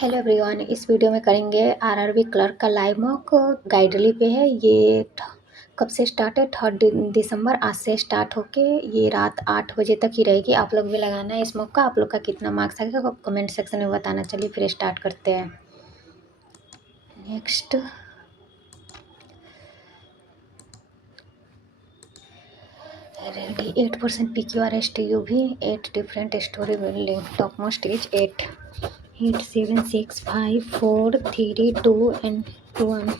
Hello everyone, इस video में करेंगे आरआरबी क्लर्क का लाइव मॉक। गाइडली पे है ये। कब से स्टार्ट है? 3 दिसंबर। आज से स्टार्ट होके ये रात 8 बजे तक ही रहेगी। आप लोग भी लगाना है इस मॉक का। आप लोग का कितना मार्क्स आएगा आप कमेंट सेक्शन में बताना। चलिए फिर स्टार्ट करते हैं। नेक्स्ट रेडी 8% PQR STU भी 8 different story building. Top most is 8 7 6 5 4 3 2 and 1.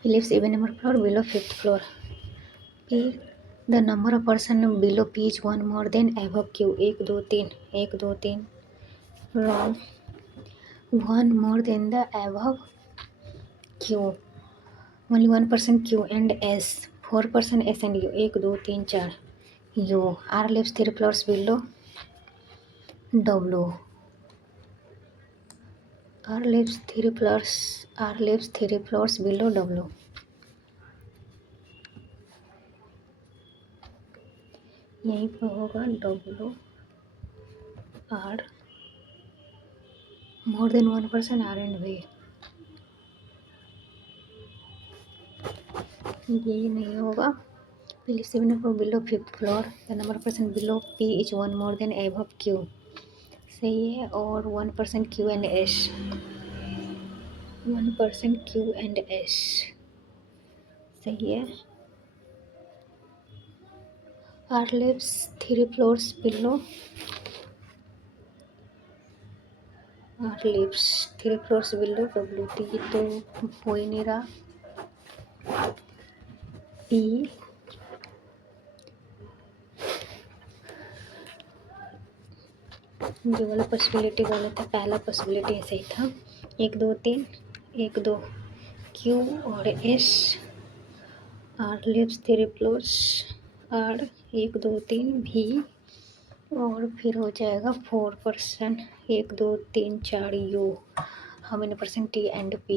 Phillips even number floor below 5th floor. P. The number of person below P is one more than above Q. 1 2 3 1 2 3. Wrong. One more than the above Q. Only one person Q and S. 4 person S and U. 1 2 3 4. U. R lives 3 floors below W. R lives 3 floors below W. यहीं पर होगा W R. More than one person R and V. ये नहीं होगा. Phillips 7 below 5th floor. The number of person below P is one more than above Q. सही है. और 1% Q and S. 1% Q and S. सही है. R lives 3 floors below. R lives 3 floors below W. T तो हो ही नहीं रहा. P जो वाला पॉसिबिलिटी गलत है. पहला पॉसिबिलिटी ऐसे ही था. 1 2 3 1 2 Q और S. R lives 3 floors. R 1 2 3 भी. और फिर हो जाएगा 4%. 1 2 3 4 U. How many percent T and P?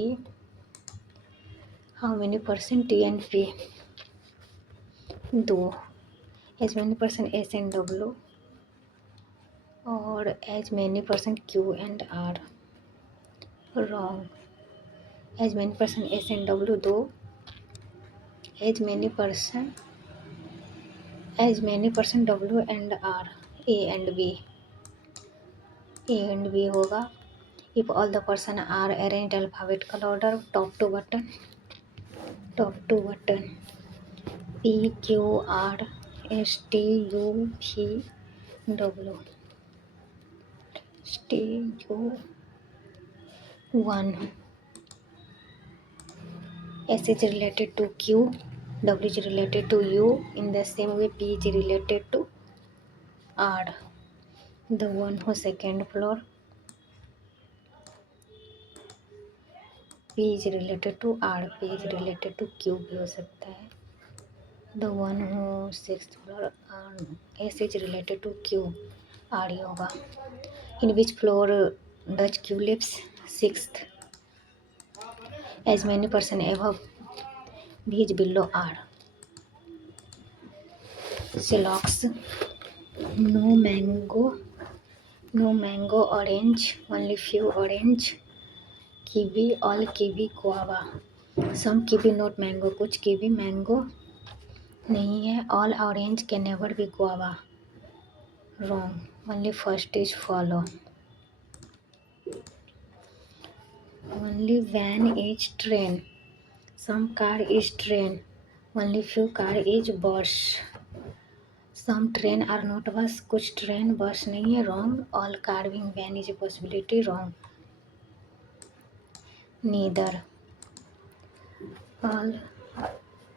How many percent T and P? 2. As many percent S and W. और as many percent Q and R. Wrong. As many percent S and W 2. As many percent W and R. A and B. A and B होगा. If all the person are arranged alphabetical order, top to button. P Q R S T U V W. S T U 1. S is related to Q. W is related to U. In the same way, P is related to R. The one who second floor. P is related to R. P is related to Q भी हो सकता है. The one who 6th floor. S is related to Q. R ही होगा. In which floor does Q lives? 6th. As many person above B is below R. Celox. No mango, orange. Only few orange. Kiwi, all kiwi, guava. Some kiwi not mango. कुछ kiwi mango नहीं है. All orange can never be guava. Wrong. Only first is follow. Only van is train. Some car is train. Only few car is bus. Some train are not bus. कुछ train bus नहीं है. Wrong. All car being van is a possibility. Wrong. Neither. All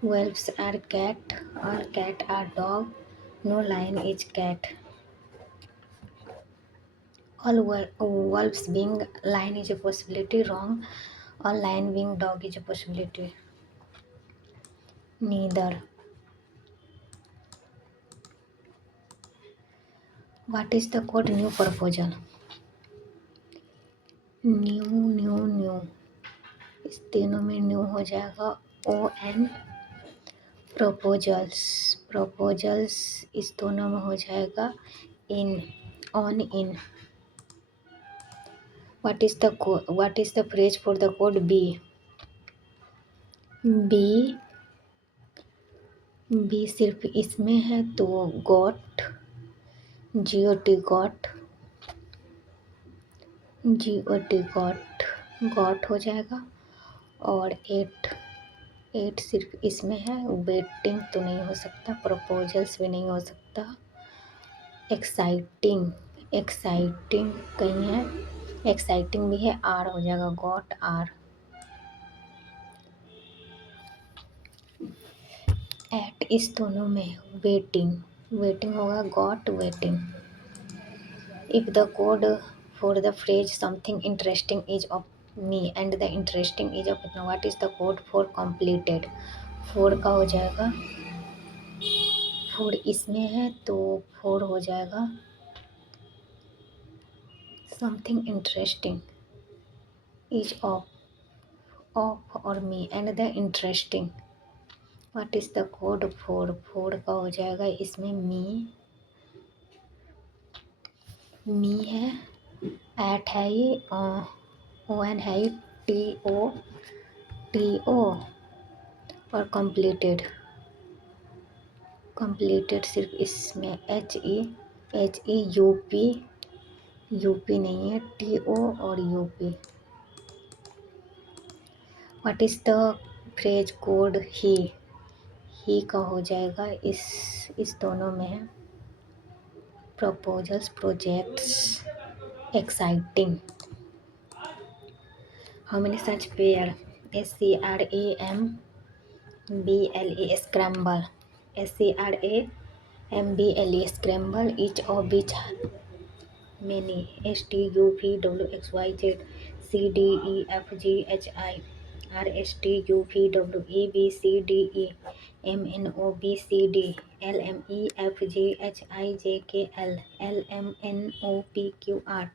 wolves are cat. All cat are dog. No lion is cat. All wolves being lion is a possibility. Wrong. All lion being dog is a possibility. Neither. What is the code? New proposal. New. इस तीनों में new हो जाएगा. ON. proposals इस दोनों में हो जाएगा इन. on in. What is the phrase for the code B? B B सिर्फ इसमें है तो got, got got हो जाएगा। और एट सिर्फ इसमें है, वेटिंग तो नहीं हो सकता, प्रपोजल्स भी नहीं हो सकता। एक्साइटिंग कहीं है, एक्साइटिंग भी है, आर हो जाएगा, गॉट आर। एट इस दोनों में वेटिंग होगा, got waiting. If the code for the phrase something interesting is of me and the interesting is of what is the code for completed? Four का हो जाएगा, फोर इसमें है तो फोर हो जाएगा समथिंग इंटरेस्टिंग इज ऑफ और me and the interesting. What is the code for? Four का हो जाएगा इसमें मी है, एट है, ये ओ एन है, टी ओ और कंप्लीटेड सिर्फ इसमें एच ई यूपी नहीं है, टी ओ और UP. What is the phrase code ही का हो जाएगा, इस दोनों में है, proposals, projects, exciting. How many such pair? SCRAMBLE scramble, SCRAMBLE scramble, each of which many, STUVWXYZ CDEFGHI RSTUVWEBCDE MNOBCD LMEFGHIJKL LMNOPQR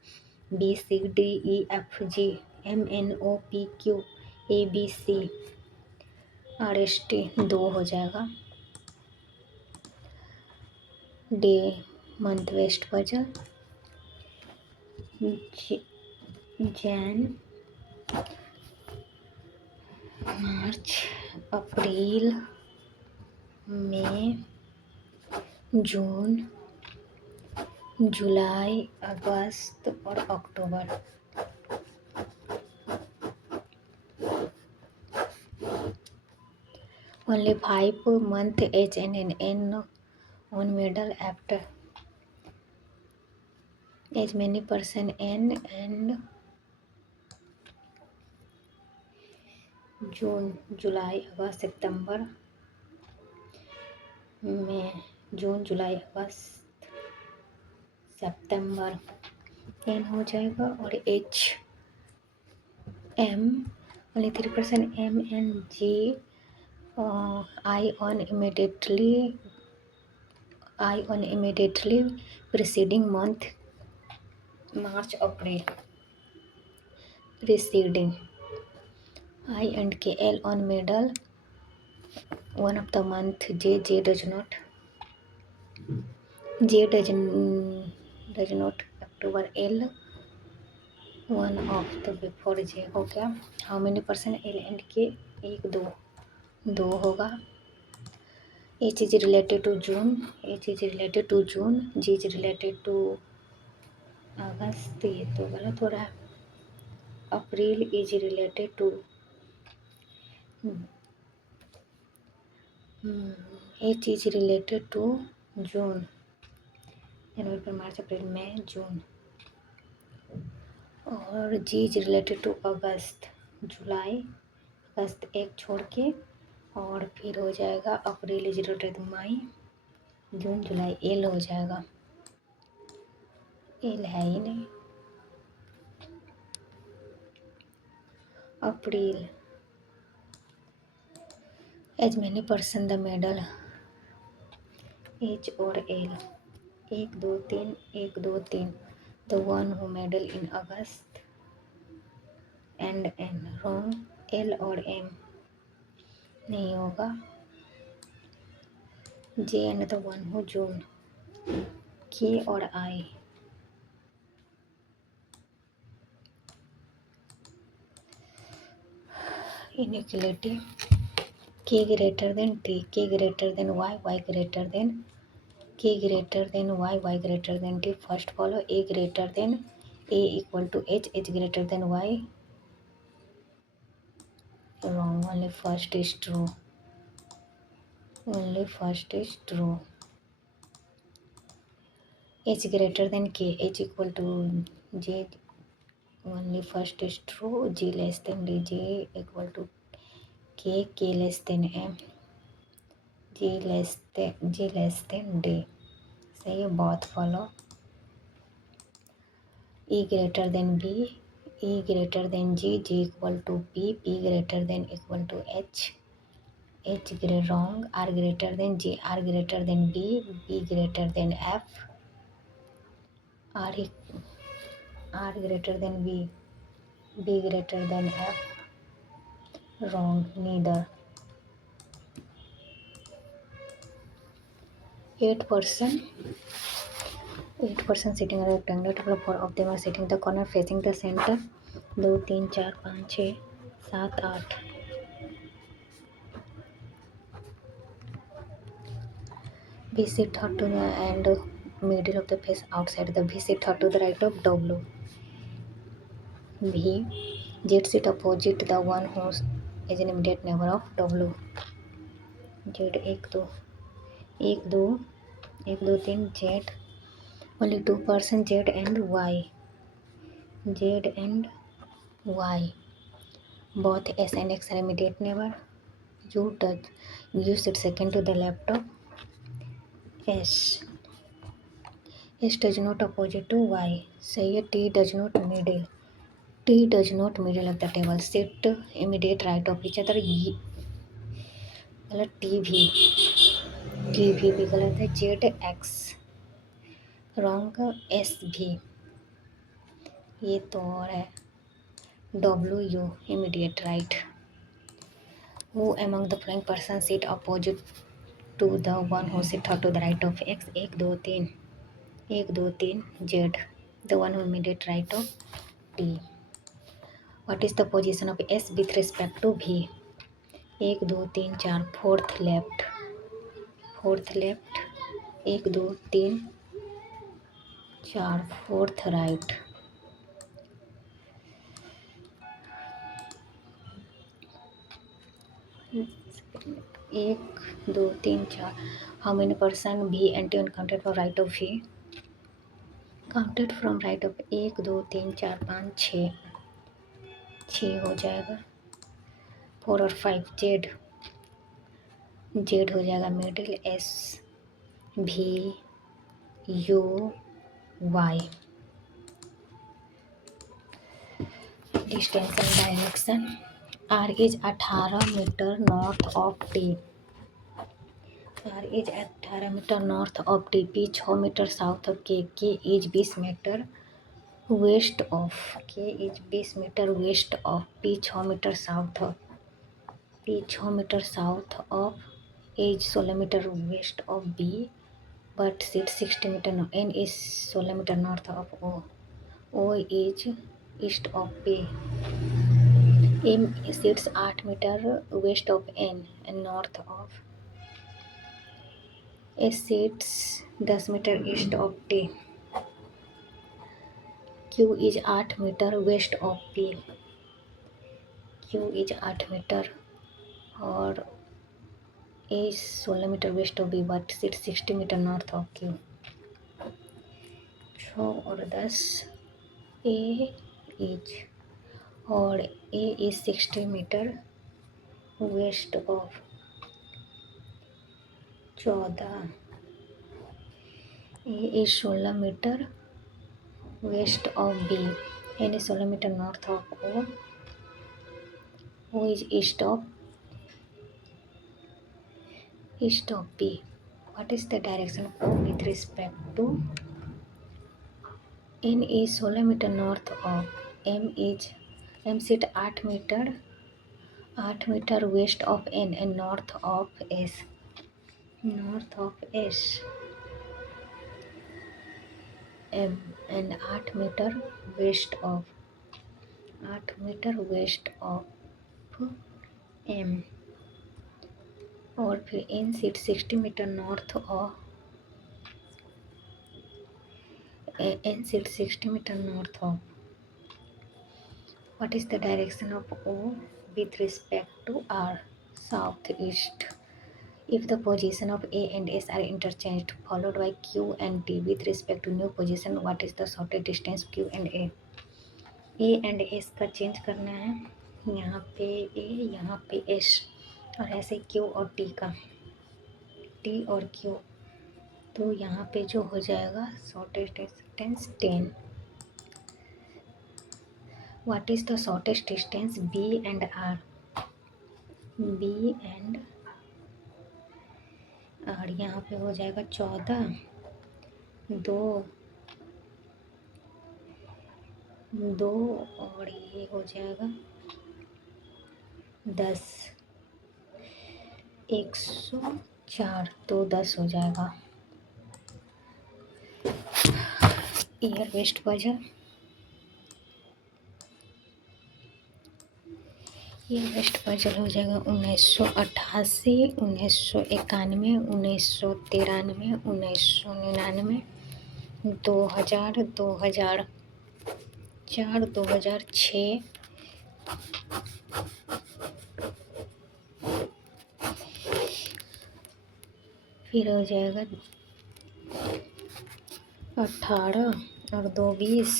BCDEFG MNOPQ ABC RST दो हो जाएगा। Day month west puzzle, Jan, March, April, May, जून, जुलाई, August और October. Only 5 months H and N on middle after as many person N and जून, जुलाई, अगस्त, सितंबर, मई, जून, जुलाई, अगस्त, सितंबर एन हो जाएगा। और H M only 3% M N G I on immediately preceding month March April preceding I and KL on middle one of the month J does not October L one of the before J हो गया। How many % L and K? एक दो होगा। H is related to June, G is related to अगस्त, ये तो गलत हो रहा है। अप्रैल is related to H is related to जून, जनवरी पर मार्च अप्रैल मई जून। और G is related to August, July, August एक छोड़ के, और फिर हो जाएगा April is related to May, June, July. L हो जाएगा, एल है ही नहीं। April as many person the medal H और L 1 2 3 1 2 3 the one who medal in August and N wrong. L और एम नहीं होगा। J and the one who June, K और आई inequality k greater than t, k greater than y greater than k greater than y greater than t. First follow a greater than a equal to h greater than y. Wrong, only first is true. Only first is true. H greater than k, h equal to j. Only first is true. G less than d, j equal to k, k less than m, g less than d. सही है, बहुत follow. E greater than b, e greater than g, g equal to p, p greater than equal to h, h greater wrong. R greater than g, r greater than b, b greater than f, r r greater than b, b greater than f. Wrong, neither. 8% sitting on a rectangular floor. 4 of them are sitting the corner facing the center. 2 3 4 5 6 7 8. B sit her to the and middle of the face outside the B sit her to the right of W. B Z sit opposite the one who is an immediate neighbor of W. Z 1 2 1 2 3 Z. Only 2% Z and Y. Z and Y. Both S and X are immediate neighbor. You sit second to the left of S. S does not opposite to Y. सही है. T does not middle. T does not middle of the table. Sit immediate right of each other. गलत. T भी गलत है. Z X wrong. S भी ये तो और है. W U immediate right. Who among the following persons sit opposite to the one who sit to the right of X? 1 2 3 1 2 3 Z. The one who immediate right of T. What is the position of S with respect to V? 1 2 3 4 fourth left. 1 2 3 4 fourth right. एक दो तीन चार. How many person V and T counted from right of V? Counted from right of 1 2 3 4 5 6 हो जाएगा. 4 और 5 Z हो जाएगा middle. S V U Y. Distance and direction. R is 18 metre north of T. R is 18 metre north of T. P 6 metre south of K. K is 20 metre west of. K is 20 metre west of. P 6 metre south of. P 6 metre south of. A is 16 metre west of B. But sits 60 metre. N is 16 metre north of O. O is east of P. M sits 8 metre west of N and north of. S sits 10 metre east of T. Q is 8 metre west of P. Q is 8 metre और A is 16 metre west of B but sits 60 metre north of Q. 6 और 10 A is और A is 60 metre west of. 14 A is 16 metre west of B. N is 16 metre north of O. O is east of B. What is the direction of O with respect to? N is 16 metre north of. M sit 8 metre west of N and north of S. M and 8 metre west of M, और फिर N sit 60 metre north और N sit 60 metre north of what is the direction of O with respect to R? Southeast. If the position of A and S are interchanged, followed by Q and T with respect to new position, what is the shortest distance Q and A? A and S का change करना है, यहाँ पे A, यहाँ पे S, और ऐसे Q और T का, T और Q, तो यहाँ पे जो हो जाएगा shortest distance 10. What is the shortest distance B and R? B and R यहाँ पे हो जाएगा 14, 2 और ये हो जाएगा 10, 104, तो 10 हो जाएगा. Year west puzzle. ये वेस्ट पजल हो जाएगा 1988, 1991, 1993, 1999, 2000, 2004, 2006, फिर हो जाएगा 18 और 2 20,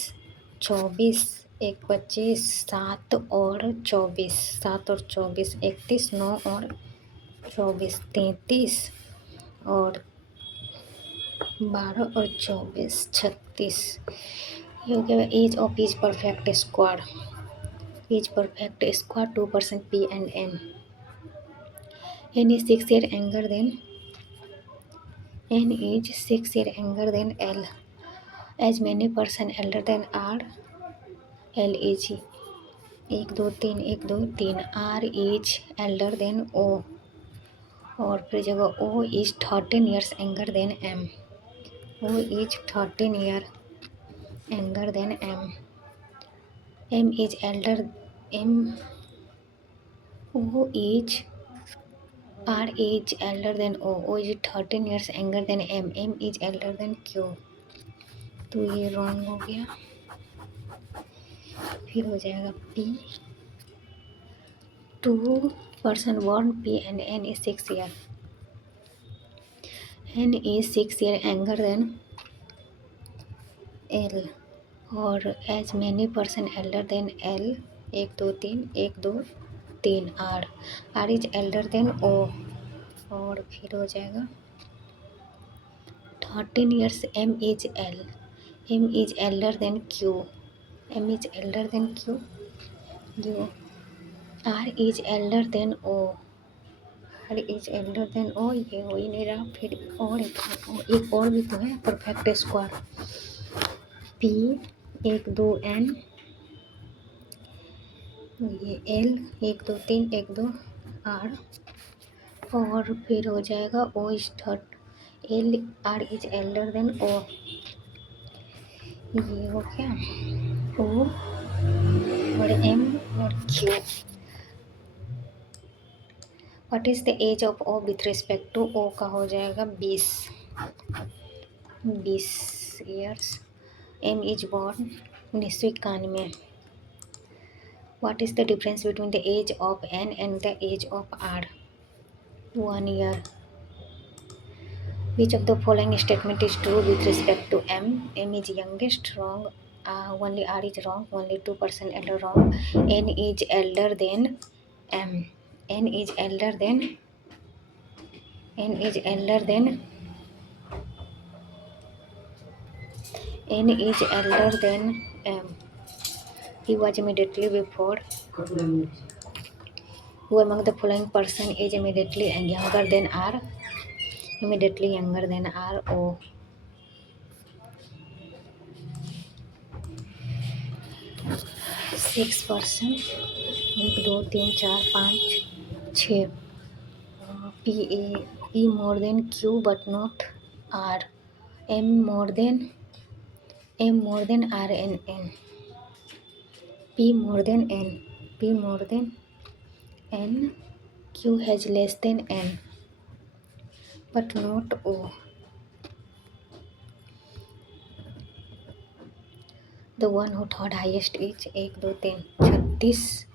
24, 1 25, 7 और 24, 7 और 24 31, 9 और 24 33, और 12 और 24 36. ये हो गया age of is perfect square. Is perfect square 2% P and N. N is 6 year younger than N is 6 year younger than L. As many person elder than R? L is 1 2 3 1 2 3. R is elder than O, और फिर जगह O is 13 years younger than M. O is 13 year younger than M. M is elder M. O is R is elder than O. O is 13 years younger than M. M is elder than Q. तो ये wrong हो गया. फिर हो जाएगा P. 2 person born P and N is 6 year. N is 6 year younger than L, और as many person elder than L 1 2 3 1 2 3. R. R is elder than O, और फिर हो जाएगा 13 years. M is L. M is elder than Q. M is elder than Q. U. R is elder than O. R is elder than O. ये हो ही नहीं रहा. फिर और एक और भी तो है परफेक्ट स्क्वायर. P 1 2 N, ये L 1 2 3 1 2 R, और फिर हो जाएगा O is third. L R is elder than O. ये हो गया O और M और Q. What is the age of O with respect to O का हो जाएगा 20 years. M is born 1991. What is the difference between the age of N and the age of R? 1 year. Which of the following statement is true with respect to M? M is youngest, wrong. Only R is wrong. Only 2% elder, wrong. N is elder than M. N is elder than N is elder than N is elder than M. He was immediately before. Who among the following person is immediately younger than R? Immediately younger than R. O. 6%. 1 2 3 4 5 6. P more than Q but not R. M more than R and N. P more than N. P more than N. Q has less than N but not O. The one who thought highest is 1 2 3 36.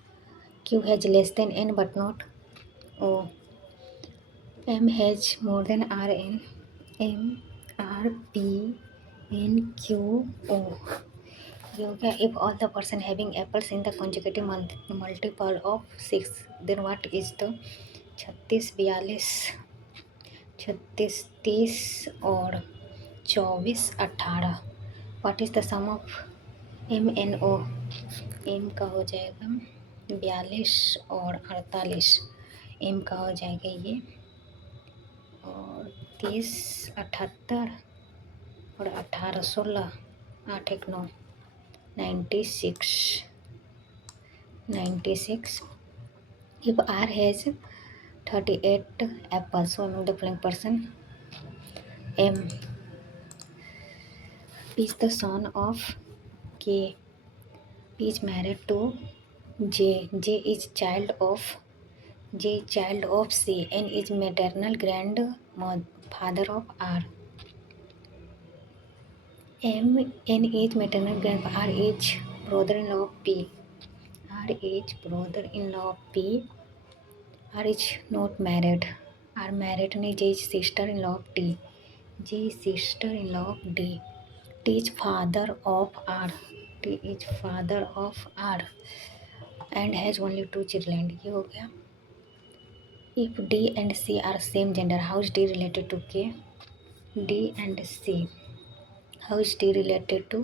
Q has less than N but not O. M has more than R N. M R P N Q O. ये हो गया. If all the person having apples in the consecutive multiple of 6, then what is the 36 42 36 30 और 24 18. What is the sum of M N O? M का हो जाएगा 42 और 48. M का हो जाएगा ये और 30 78 और 18 16 8 1 9 96. If R has 38 apples, so among the following person M is the son of K. P is married to J. J is child of C. N is maternal grandfather of R. N is maternal grandfather. R is brother-in-law of P. R is brother-in-law of P. R is not married. R married नहीं. J is sister-in-law of T. J is sister-in-law of D. T is father of R. T is father of R and has only 2 children. ये हो गया. If D and C are same gender, how is D related to K? D and C. How is D related to?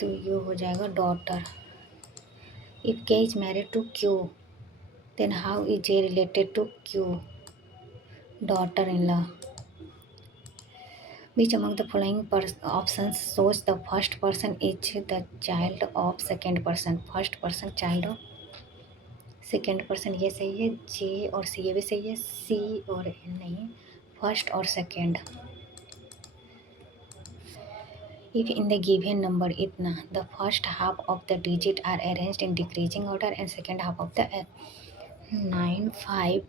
तो ये हो जाएगा daughter. If K is married to Q, then how is J related to Q? Daughter-in-law. Which among the following options shows the first person is the child of second person? First person child of second person. ये सही है. J और C ये भी सही है. C और N नहीं. फर्स्ट और second. If in the given number इतना, the first half of the digit are arranged in decreasing order and second half of the 9 5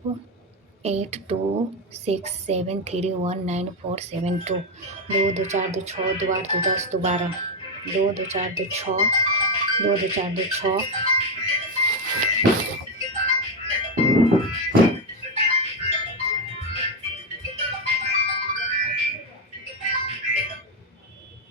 8 2 6 7 3 1 9 4 7 2. 2 2 4 2 6 2 8 2 10 2 12. 2 2 4 2 6 2 2 4 2 6.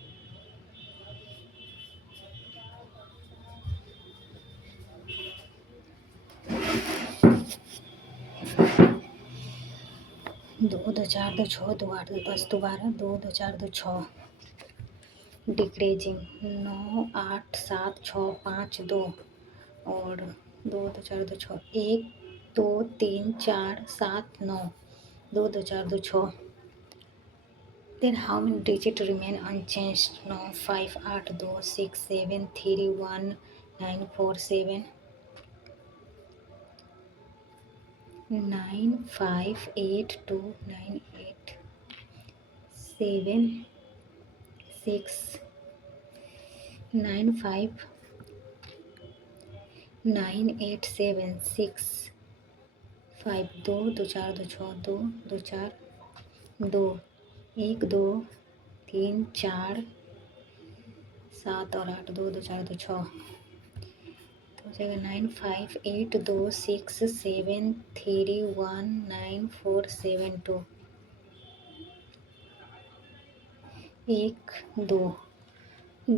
2 2 4 2 6 2 8 2 10 2 12. 2 2 4 2 6. Decreasing 9 8 7 6 5 2 और 2 2 4 2 6 1 2 3 4 7 9. 2 2 4 2 6. Then how many digits remain unchanged? 9 5 8 2 6 7 3 1 9 4 7. 9 5 8 2 9 8 7 6 9 5 9 8 7 6 5. 2 2 4 2 6 2 2 4 2 1 2 3 4 7 और 8. 2 2 4 2 6. तो हो जाएगा 9 5 8 2 6 7 3 1 9 4 7 2. 1 2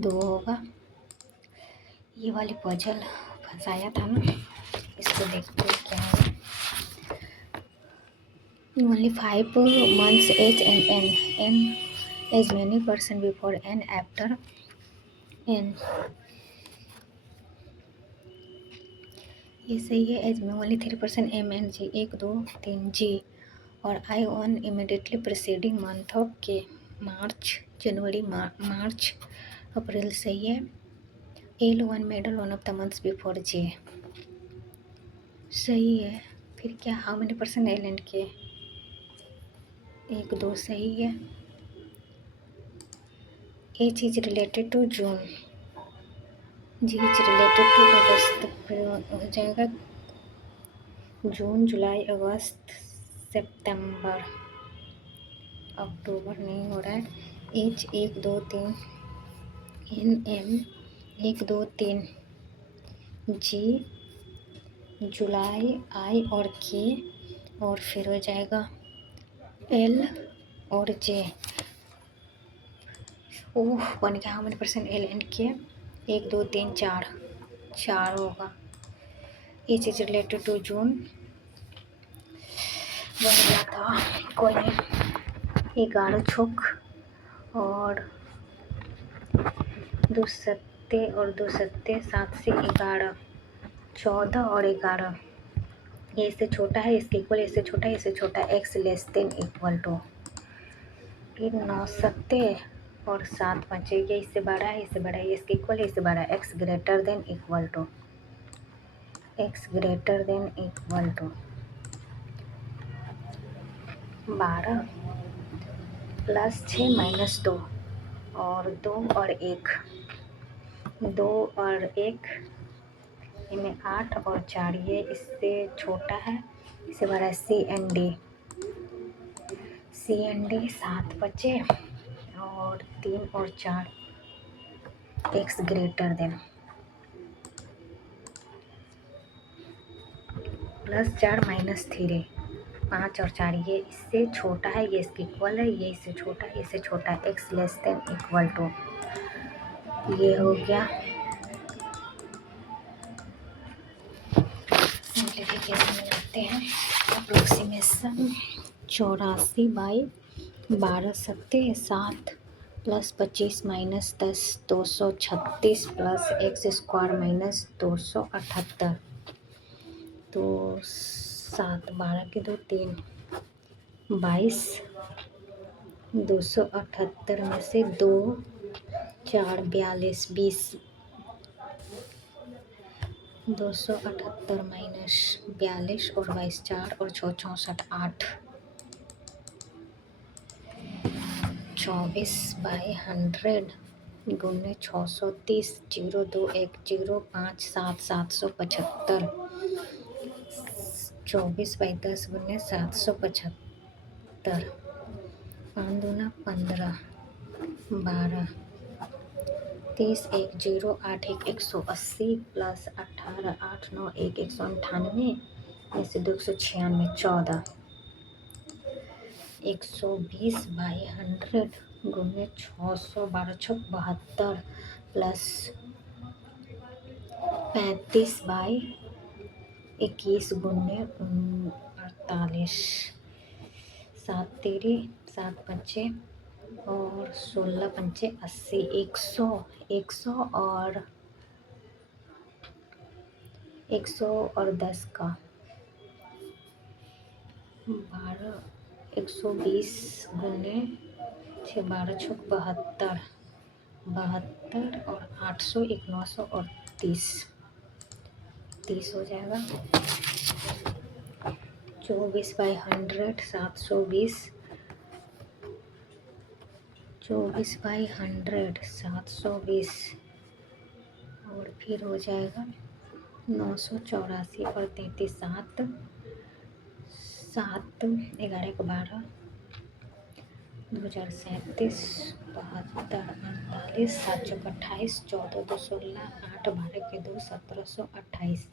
2 होगा. ये वाली पजल फंसाया था ना, इसको देखते हैं क्या है. Only 5 months age and N as many person before N after N. ये सही है. एज में only 3% M and G. 1 2 3 G और I on immediately preceding month of K. मार्च जनवरी मार्च अप्रैल सही है. L 1 medal 1 of the months before J सही है. फिर क्या how many percent L and K? 1 2 सही है. H is related to June. G is related to अगस्त. फिर हो जाएगा जून, जुलाई, अगस्त, सितंबर, अक्टूबर नहीं हो रहा है। H 1 2 3, N M 1 2 3, G July, I और K, और फिर हो जाएगा L और J। ओह बन गया। How many percent L and K? 1 2 3 4, 4 होगा। H is related to June, बन गया था, कोई नहीं। 11 छुक और 2 सत्ते और 2 सत्ते, 7 से 11, 14 और 11। ये इससे छोटा है, इसके इक्वल, इससे छोटा है, इससे छोटा है, x less than equal to. फिर 9 सत्ते और 7 पंचे, ये इससे बड़ा है, इससे बड़ा है, इसके इक्वल है, इससे बड़ा है, x greater than equal to, x greater than equal to 12 plus 6 minus 2 और 2 और 1, 2 और 1, इनमें 8 और 4, ये इससे छोटा है, इससे बड़ा है, C एंड D 7 बचे और 3 और 4, x greater then, plus 4 minus 3, 5 और 4, ये इससे छोटा है, ये इसके इक्वल है, ये इससे छोटा है, इससे छोटा है, x less than equal to. ये हो गया सिंप्लीफिकेशन में आते हैं। अप्रोक्सीमेशन 84 बाई 12 सत्ते 7 plus 25 minus 10, 236 plus x square minus 278। तो 7 12 के 2 3, 22, 278 में से 2 4 42, 20, 278 माइनस 42 और 22, 4 और 6 64, 8, 24 बाई 100 गुने 630, 0 2 1 0 5 7 775, 24 बाई 10 गुने 775, 5 दूना 15, 12, 30 1 0 8 1 180 प्लस 18 8 9 1 198 में से 296, 14, 120 बाई 100 गुने 600, 12 6 72 प्लस 35 बाई 21 गुने 48, 7 तेरी 7 पंचे और 16 पंचे 80, 100 और 10 का 12, 120 गुने 6 12 6 72, 72 और 800, 1 900 और 30 हो जाएगा। 24 बाई 100 720, 24 बाई 100 720 और फिर हो जाएगा 984 और 33, 7 7 11 को 12, 2037, 72 48, 7 चौक 28, 14 2 16, 8 12 के 2 1728।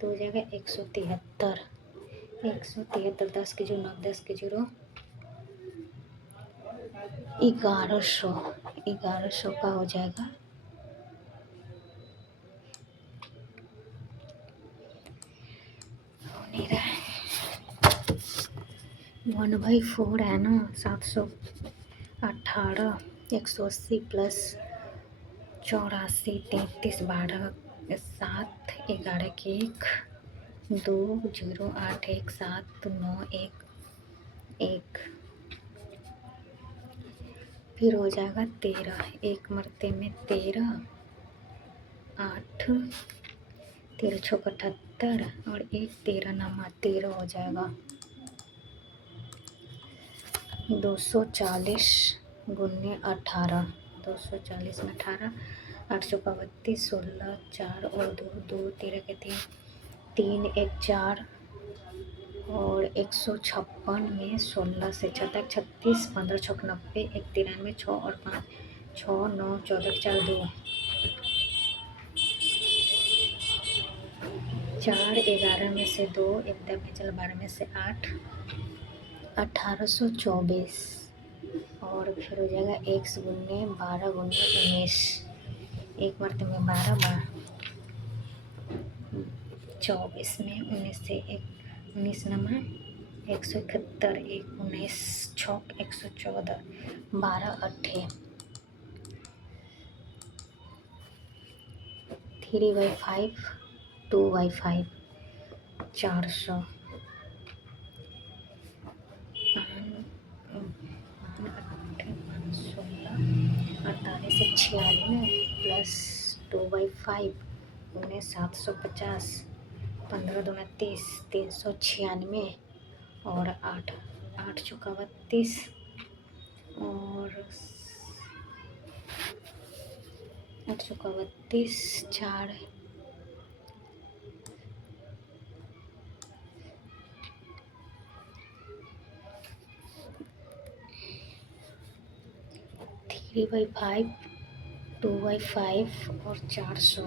तो हो जाएगा 173, 173, 10 के 0 9 10 के 0 1100, 1100 का हो जाएगा। हो नहीं रहा है, 1/4 है ना, 718, 180 प्लस 84, 33, 12, 7 11 के 1 2 0 8 1 7 9 1 1, फिर हो जाएगा 13, एक मरते में 13, 8 13 6 78 और 1 13 नमा 13 हो जाएगा। 240 गुने 18, 240 में 18, 8 चौका 32, 16 4 और 2 2 13 के 3 3 1 4 और 156 में 16 से 6 तक 36, 15 छक 90, 1 93, 6 और 5, 6 9 14 4 2, 4 11 में से 2, 1 10 12 में से 8, 1824 और फिर हो जाएगा 1 गुने 12 गुने 19, एक मरते में 12 24 में 19 से 1 19 नमा 171, 1 19 छक 114, 12 8 3/5 2/5 400, 48 से 96 प्लस 2/5 19 750, 15 दूना 30, 396 और 8 8 चौका 32 और 8 चौका 32, 4 3/5 2/5 और 400,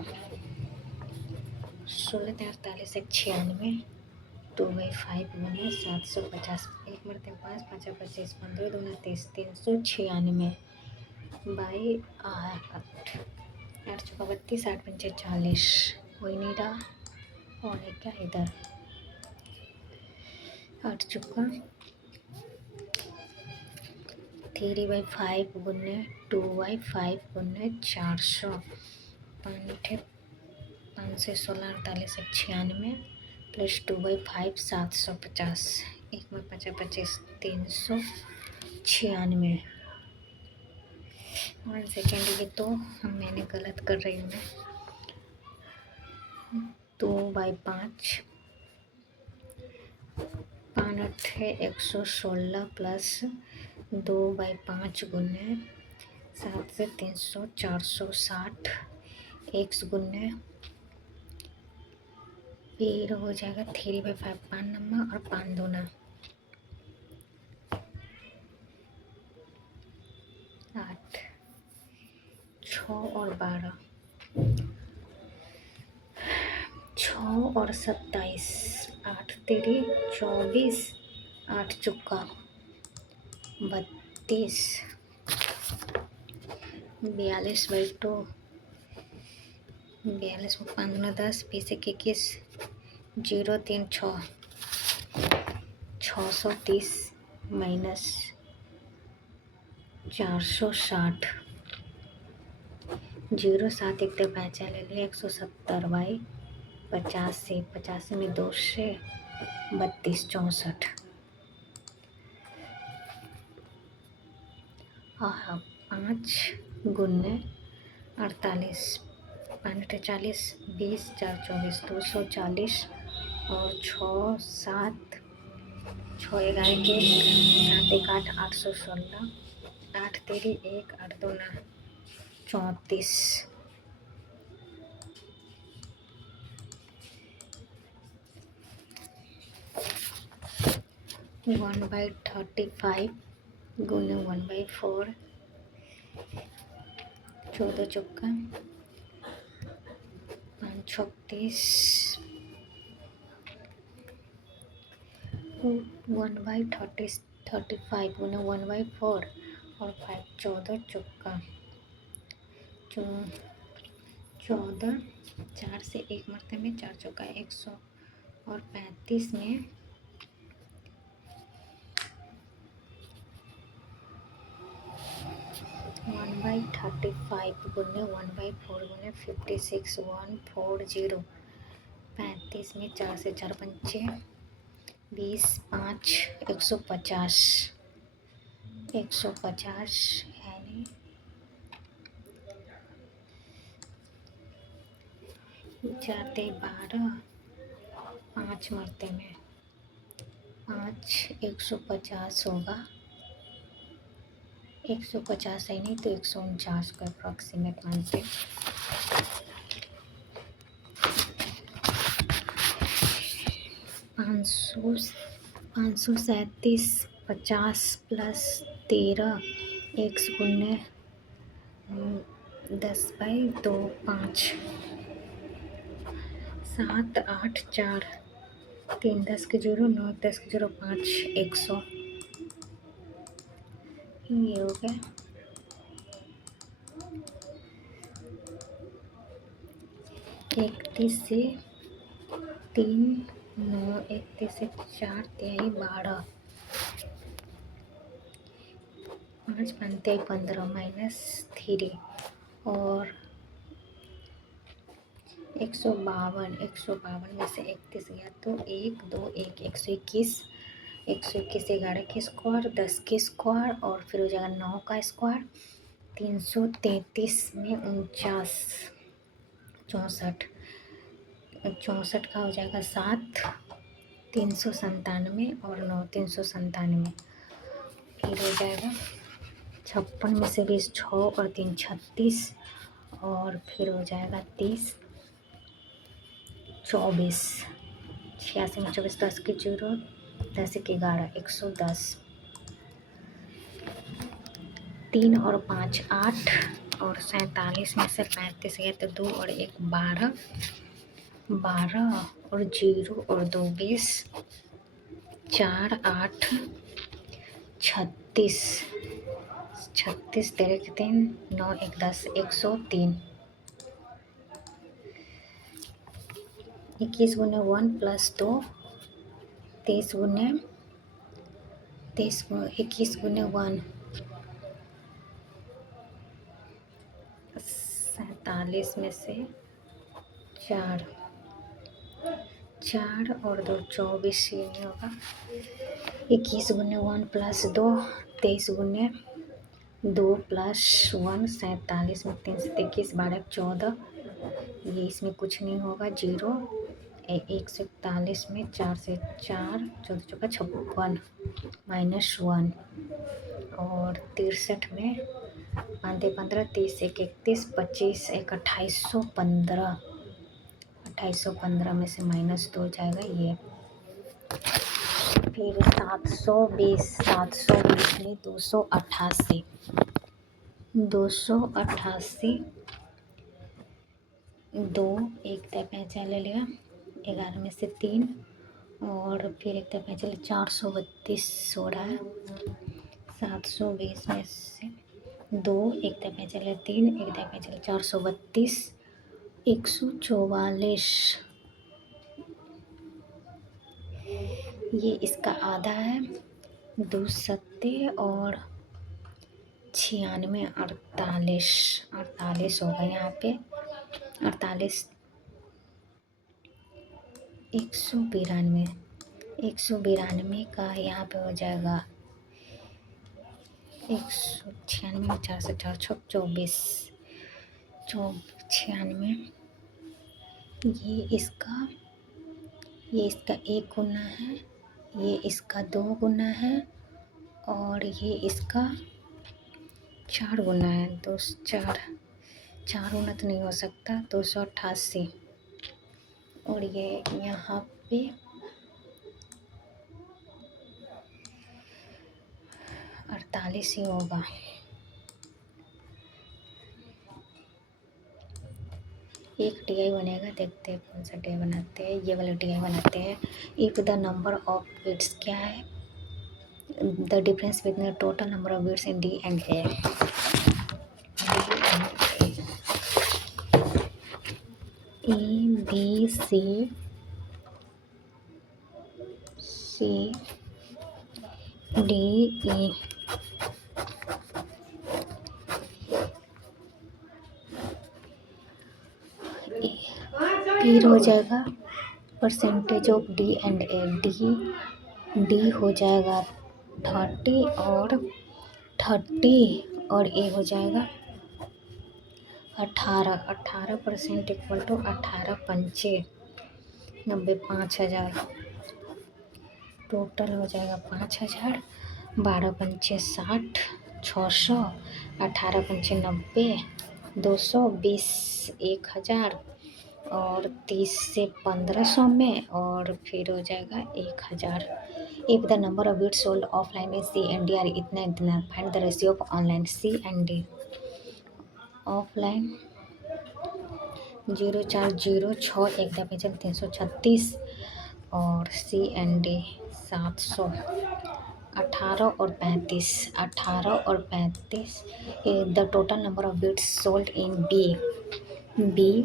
16 48 एक 96, 2/5 बने 750, एक मरते 5 5 25, 15 दूना 30, 396 बाई 8 8 चौका 32, 8 पंचे 40, वही नहीं रहा और एक क्या इधर 8 चौका 3/5 गुने 2/5 गुने 400, 5 से 16 48 एक 96 प्लस 2/5 750, एक में 50 25, 396 1 सेकेंड। ये तो मैंने गलत कर रही हूँ मैं 2/5 5 है 116 प्लस 2/5 गुने 7 से 300 460, 1 गुने फिर हो जाएगा 3/5 5 नंबर और 5 दूना 8, 6 और 12, 6 और 27, 8 तेरी 24, 8 चुका 32, 42/2, 42 में 5 दूना 10, 20 एक 21, 0 3 6, 630 माइनस 460, 0 7 एक 5 ले लिया 170/50 से 50 में 2 से 32 64, हाँ 5 गुने 48, 5 40, 20 4 24, 240 और 6 7 6 11 के 7 1 8 816, 8 तेरी 1 8 दूना 34, 1/35 गुने 1/4, 14 चौका 5 36, 1/35 गुने 1/4 और 5 14 चौका 14, 4 से 1 मरते में 4 चौका 100 और 35 में 1/35 गुने 1/4 गुने 56 140, 35 में 4 से 4 पंचे 20 5 150, 150 है नहीं 4 ते 12, 5 मरते में 5 150 होगा, 150 है नहीं तो 149 को अप्रॉक्सीमेट मानते 5 537 50 प्लस 13 x × 10/2 5 7 8 4 3 10 के 0 9 10 के 0 5 100 ये हो गया। 31 से 3 9 31 से 4 23 12 5 5 15 -3 और 152 में से 31 गया तो 1 2 1 121 11 के स्क्वायर 10 के स्क्वायर और फिर हो जाएगा 9 का स्क्वायर 333 में 49 64 का हो जाएगा 7 397 और 9 397 फिर हो जाएगा 56 में से 20 6 और 3 36 और फिर हो जाएगा 30 24 86 में 24 10 के 0 10 के 11 110 3 और 5 8 और 47 में से 35 गया तो 2 और 1 12 12 और 0 और 2 20 4 8 36 36 13 के 3 9 1 10 103 21 × 1 + 2 23 21 × 1 47 में से 4 और 2 24 ये नहीं होगा 21 × 1 + 2 23 × 2 + 1 47 में 3 से 21 12 14 ये इसमें कुछ नहीं होगा 0 141 में 4 से 4 14 चौका 56 -1 और 63 में 5 15 30 1 31 25 1 2815 2815 में से -2 जाएगा ये फिर 720 में 288 2 एक तय पैंचा ले लिया 11 में से 3 और फिर एक तय पैंचा 432 हो रहा है 720 में से 2 एक तय पैंचा 3 एक तय पैंचा 432 144 ये इसका आधा है 2 सत्ते और 96 48 होगा यहाँ पे 48 192 का यहाँ पे हो जाएगा 196 में 4 से 4 24 96 ये इसका 1 गुना है ये इसका 2 गुना है और ये इसका 4 गुना है 2 4 गुना तो नहीं हो सकता 288 और ये यहाँ पे 48 ही होगा एक टीआई बनेगा देखते हैं कौन सा टीआई बनाते हैं ये वाला टीआई बनाते हैं if the number of bits क्या है the difference between total number of bits in D and A B C D E फिर हो जाएगा percentage of D and A D हो जाएगा 30 और ए हो जाएगा 18% इक्वल टू 18 पंचे 90 5000 टोटल हो जाएगा 5000 12 पंचे 60 600 18 पंचे 90 220 1000 और 30 से 1500 में, और फिर हो जाएगा 1000। If the number of beats sold offline is C and D are इतना इतना, find the ratio of online C and D. Offline 0406 एक दफे जब 336, और सी एंड डी 700। 18 और 35 the total number of beats sold in B. B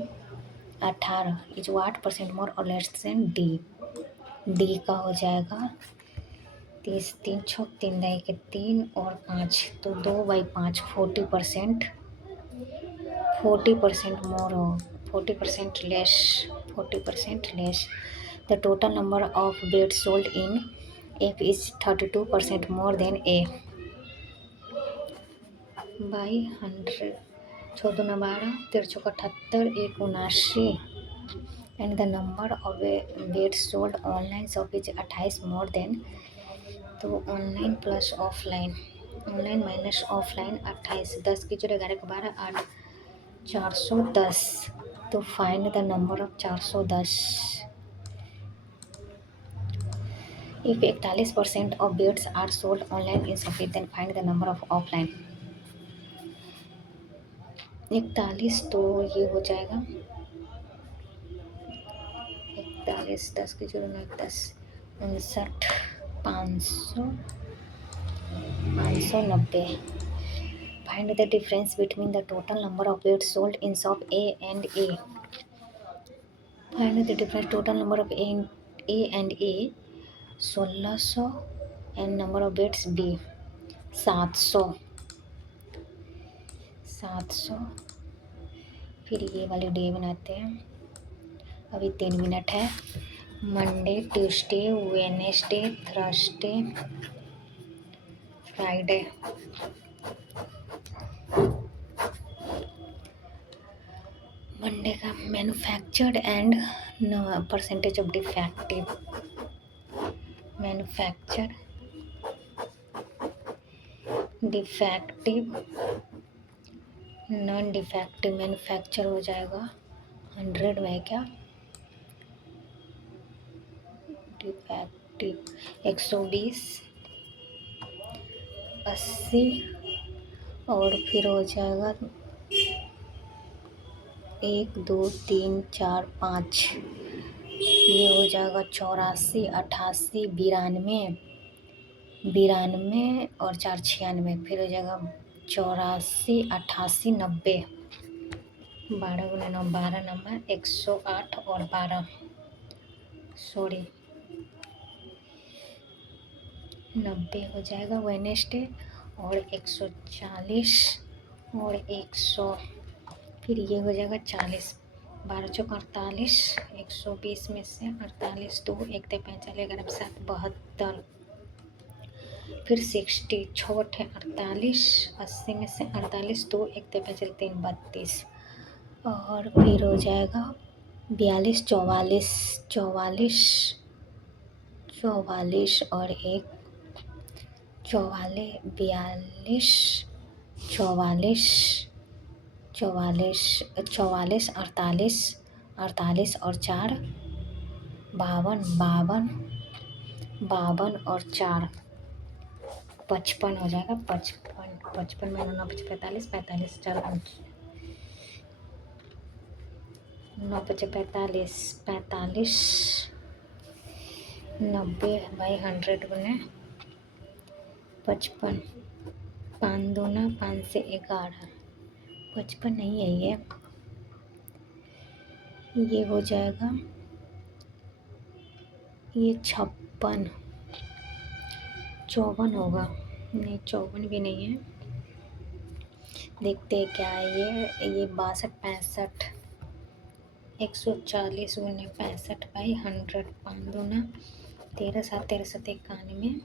18 is 8% more और less then D. D का हो जाएगा 30, 3 छः 3 दही के 3 और 5, तो 2/5 40%। 40% मोर हो, 40% less, 40% less. The total number of beds sold in F is 32% more than A by 100। 14 12 13 78 79, and the number of beds sold online shop is 28 more than. तो online plus offline, online minus offline 28, 10 की 11 के 12 8, 410। तो find the number of 410। If 41% of beds are sold online in shopping, then find the number of offline. 41, तो ये हो जाएगा 41, 10 की 09 10, 59, 500, 590। Find the difference between the total number of beads sold in shop A and A. Find the difference total number of A and A 1600, and number of beads B 700। 700। फिर ये वाली day बनाते हैं, अभी 3 मिनट है। Monday, Tuesday, Wednesday, Thursday, Friday. Monday का manufactured and percentage of defective. Manufacture defective non defective. Manufacture हो जाएगा 100 में, क्या डिफेक्टिव 120, 80, और फिर हो जाएगा 1 2 3 4 5, ये हो जाएगा 84, 88, 92, 92 और 4 96, फिर हो जाएगा 84, 88, 90। 12 गुना 9 12 नंबर, 108 और 12, सॉरी 90 हो जाएगा वेडनेसडे, और 140 और 100, फिर ये हो जाएगा 40। 12 चौक 48, 120 में से 48 2 1 45 11 7 72, फिर 60 6 48, 80 में से 48 2 1 55 3 32, और फिर हो जाएगा 42 44 44 44 और 1 44 42 44 44 44 48 48 और 4 52 52 52 और 4 55 हो जाएगा। 55 55 में 9 5 45 45 4 9 5 45 45, 90/100 गुने 55, 5 दूना 5 से 11, 55 नहीं है ये हो जाएगा, ये 56 54 होगा, नहीं 54 भी नहीं है, देखते हैं क्या है ये 62 65, 140 गुने 65/100, 5 दूना 13 7 13 7 91,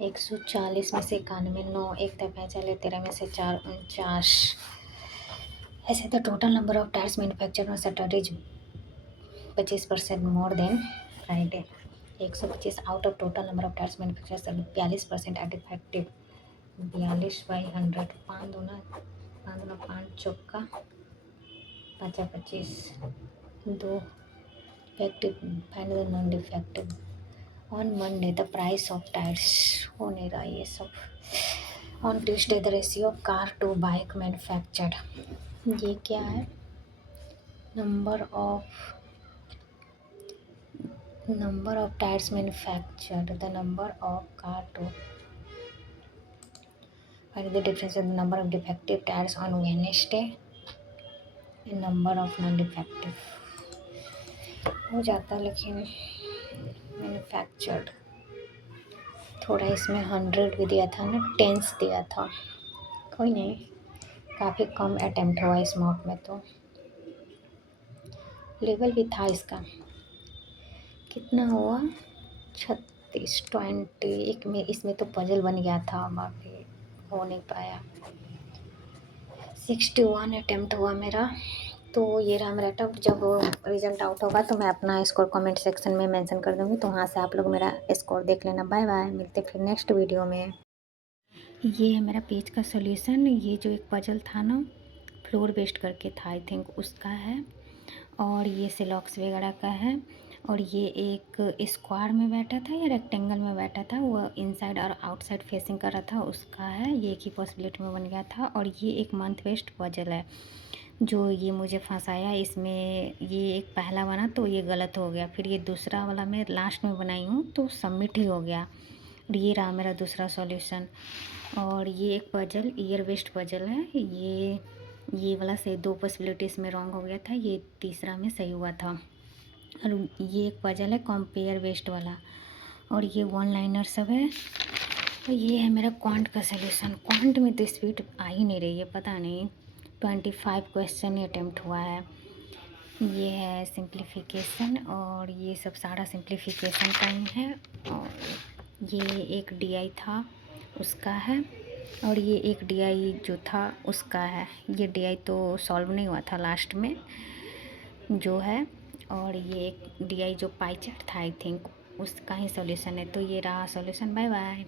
140 में से 91, 9 1 दफा चले 13 में से 4 49। ऐसे the total number of tyres manufacture on Saturday is 25% more than Friday. 125 out of total number of tyres manufacture 42% are defective. 42/100, 5 दूना 5 चौका 5 25, दो defective, find the non defective. On Monday the price of tyres, हो नहीं रहा ये सब। On Tuesday the ratio of car to bike manufactured, ये क्या है? Number of tyres manufactured, the number of car to, find the difference in the number of defective tyres on Wednesday and number of non defective. हो जाता लेकिन manufactured थोड़ा इसमें 100 भी दिया था ना, टेंस दिया था। कोई नहीं, काफ़ी कम अटेम्प्ट हुआ इस मॉक में तो। लेवल भी था इसका, कितना हुआ? 36 20। एक में इसमें तो पजल बन गया था, बाकी हो नहीं पाया। 61 अटेम्प्ट हुआ मेरा। तो ये रहा मेरा टफ। जब रिजल्ट आउट होगा तो मैं अपना स्कोर कमेंट सेक्शन में मेंशन कर दूँगी, तो वहाँ से आप लोग मेरा स्कोर देख लेना। बाय बाय, मिलते फिर नेक्स्ट वीडियो में। ये है मेरा पेज का सॉल्यूशन। ये जो एक पजल था ना, फ्लोर बेस्ड करके था, आई थिंक उसका है। और ये सिलॉक्स वगैरह का है। और ये एक स्क्वायर में बैठा था या रेक्टेंगल में बैठा था, वो इनसाइड और आउटसाइड फेसिंग कर रहा था, उसका है। ये एक ही पॉसिबिलिटी में बन गया था। और ये एक मंथ वेस्ट पजल है जो ये मुझे फंसाया इसमें। ये एक पहला बना तो ये गलत हो गया, फिर ये दूसरा वाला मैं लास्ट में बनाई हूँ तो सबमिट ही हो गया। और ये रहा मेरा दूसरा सॉल्यूशन। और ये एक पजल ईयर वेस्ट पजल है। ये वाला से 2 पॉसिबिलिटीज में रॉन्ग हो गया था, ये तीसरा में सही हुआ था। और ये एक पजल है कंपेयर वेस्ट वाला। और ये वन लाइनर सब है। और ये है मेरा क्वांट का सलूशन। क्वांट में तो स्पीड आ ही नहीं रही है, पता नहीं। 25 क्वेश्चन ही अटेम्प्ट हुआ है। ये है सिंप्लीफिकेशन, और ये सब सारा सिंप्लीफिकेशन का ही है। और ये एक डीआई था उसका है। और ये एक डीआई जो था उसका है। ये डीआई तो सॉल्व नहीं हुआ था लास्ट में जो है। और ये एक डीआई जो पाई चार्ट था आई थिंक उसका ही सॉल्यूशन है। तो ये रहा सॉल्यूशन। Bye bye.